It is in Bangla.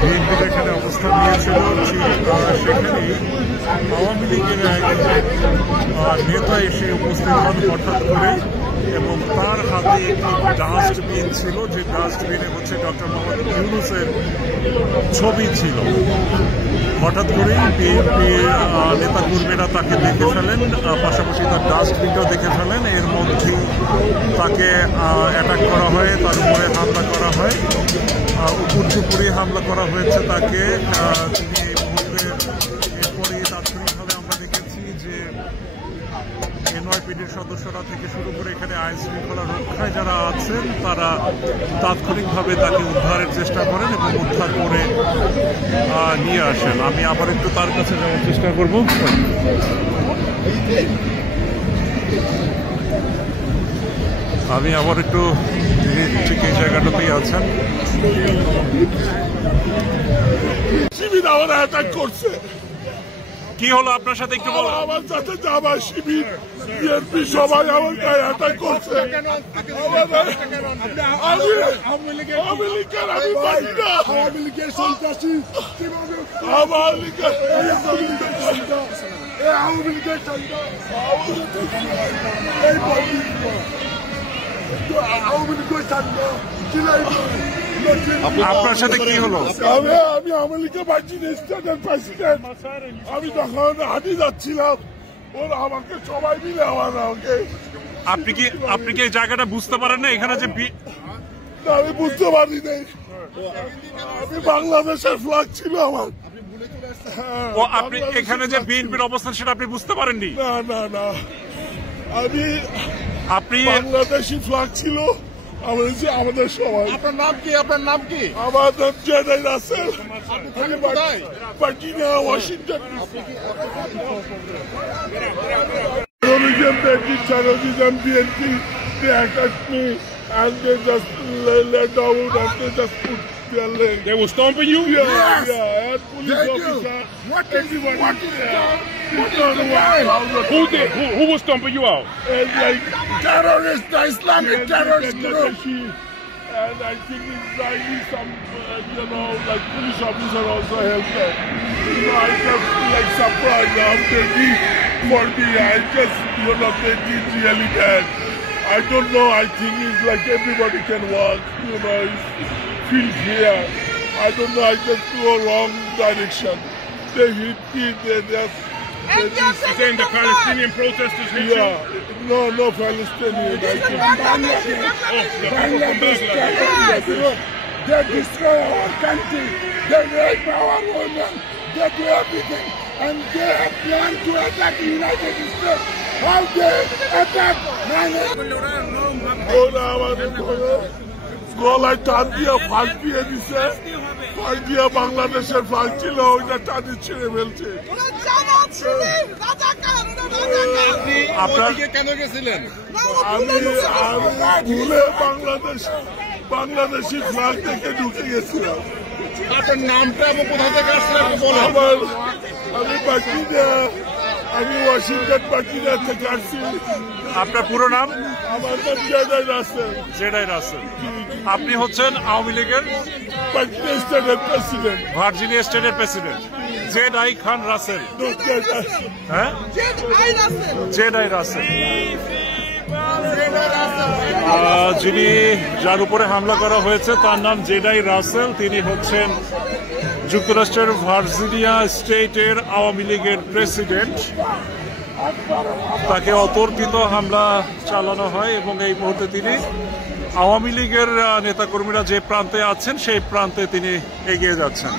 বিএনপি যেখানে অবস্থান নিয়েছিল সেখানেই আওয়ামী লীগের নেতা এসে উপস্থিত হন হঠাৎ করে, এবং তার হাতে একটি ডাস্টবিন ছিল, যে ডাস্টবিনে হচ্ছে ডক্টর মোহাম্মদ ইউনূসের ছবি ছিল। হঠাৎ করেই বিএনপির নেতাকর্মীরা তাকে দেখে ফেলেন, পাশাপাশি তার ডাস্টবিনটাও দেখে ফেলেন। এর মধ্যেই তাকে অ্যাটাক করা হয়, তার উপরে হামলা করা হয়, উপর্যুপুরি হামলা করা হয়েছে তাকে। তিনি এই মুহূর্তে এরপরেই তাৎক্ষণিকভাবে আমরা দেখেছি যে এনওয়াইপিডির সদস্যরা থেকে শুরু করে এখানে আইন শৃঙ্খলা রক্ষায় যারা আছেন তারা তাৎক্ষণিকভাবে তাকে উদ্ধারের চেষ্টা করেন এবং উদ্ধার করে নিয়ে আসেন। আমি আবার একটু তার কাছে যাওয়ার চেষ্টা করব। আমি আবার একটু ঠিক এই জায়গাটাতেই আছেন। কি হলো আপনার সাথে একটু বলো। আমার সাথে যাবার শিবির বিএনপি সবাই আমার গায়ে অ্যাটাক করছে। আওয়ামী লীগের সন্ত্রাসী, আওয়ামী লীগের আপনার সাথে কি হলো? আমি আওয়ামী লীগের স্টেটের প্রেসিডেন্ট। আমি তখন হাঁটি যাচ্ছিলাম, ওরা আমাকে সবাই মিলে আমাকে। আপনি কি এই জায়গাটা বুঝতে পারেন না? এখানে যে আমি বুঝতে পারি নাই, আমি বাংলাদেশের ফ্ল্যাগ ছিল আমার। আপনি এখানে যে বিএনপির অবস্থান সেটা আপনি বুঝতে পারেননি? না না না, আপনি বাংলাদেশি ফ্ল্যাগ ছিল আমাদের সবাই। আপনার নাম কি? আপনার নাম কি? আমার নাম জেডাই Russell, Virginia, Washington. Terrorism, BNP, they attacked me and they just let out and they just put their leg. They were stomping you? Yeah, Yes. yeah, and police officer. What is Who was stomping you out? Like terrorist, the Islamic terrorist group? And I think Israeli, some, like police officer also helped them. I just like surprised after for me. I just, they did really bad. I don't know, I think it's like everybody can walk, feel here. I don't know, I just go wrong direction. They hit me, they just... Saying the Palestinian protesters hit you? No Palestinian. I think They destroy our country, they rape our women, they do everything, and they have planned to attack the United States. How they attack? গলায় টান দিয়ে ফাঁক দিয়ে দিছে, ফাঁক দিয়ে বাংলাদেশের ফাঁক ছিল, ওইটা টানি ছিঁড়ে ফেলছে। আপনার কেন গেছিলেন? আমি ভুলে বাংলাদেশি ফ্ল্যাগ থেকে ঢুকে গেছিলাম। আপনার নামটা এবং কোথা থেকে আসলেন বলেন। আমি বাকিটা, আমি ওয়াশিংটন বাকিটা থেকে আসছি। আপনার পুরো নাম? আমার নাম জেডাই রাসেল। জেডাই রাসেল। আপনি হচ্ছেন আওয়ামী লীগের প্রেসিডেন্ট, ভার্জিনিয়া স্টেটের প্রেসিডেন্ট জেডাই খান রাসেল। হ্যাঁ, জেডাই রাসেল, যার উপরে হামলা করা হয়েছে তার নাম জেডাই রাসেল। তিনি হচ্ছেন যুক্তরাষ্ট্রের ভার্জিনিয়া স্টেটের আওয়ামী লীগের প্রেসিডেন্ট। তাকে অতর্কিত হামলা চালানো হয় এবং এই মুহূর্তে তিনি আওয়ামী লীগের নেতাকর্মীরা যে প্রান্তে আছেন সেই প্রান্তে তিনি এগিয়ে যাচ্ছেন।